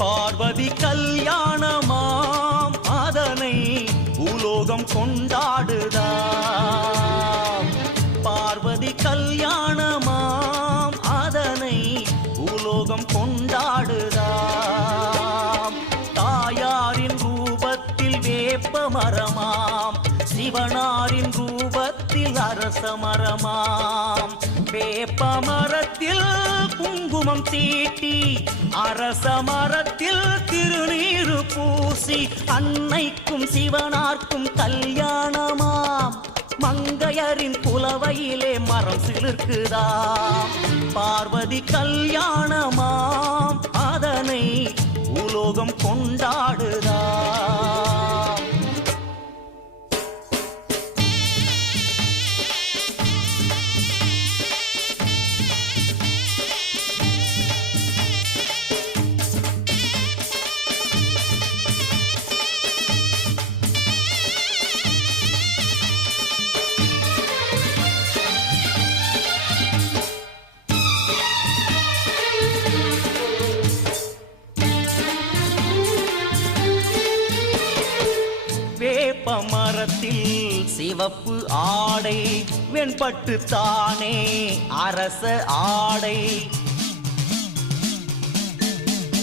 பார்வதி கல்யாணமாம் அதனை பூலோகம் கொண்டாடுதாம். பார்வதி கல்யாணமாம் அதனை பூலோகம் கொண்டாடுதாம். தாயாரின் ரூபத்தில் வேப்ப மரமாம், சிவனாரின் ரூபத்தில் அரச மரமாம். வேப்ப மரத்தில் குங்குமம் தீட்டி, அரச மரத்தில் திருநீரு பூசி, அன்னைக்கும் சிவனார்க்கும் கல்யாணமாம். மங்கையரின் புலவையிலே மரம் சிலிர்க்குதாம். பார்வதி கல்யாணமாம் அதனை பூலோகம் கொண்டாடுதாம். வேப்ப மரத்தில் சிவப்பு ஆடை, வெண்பட்டு தானே அரச ஆடை.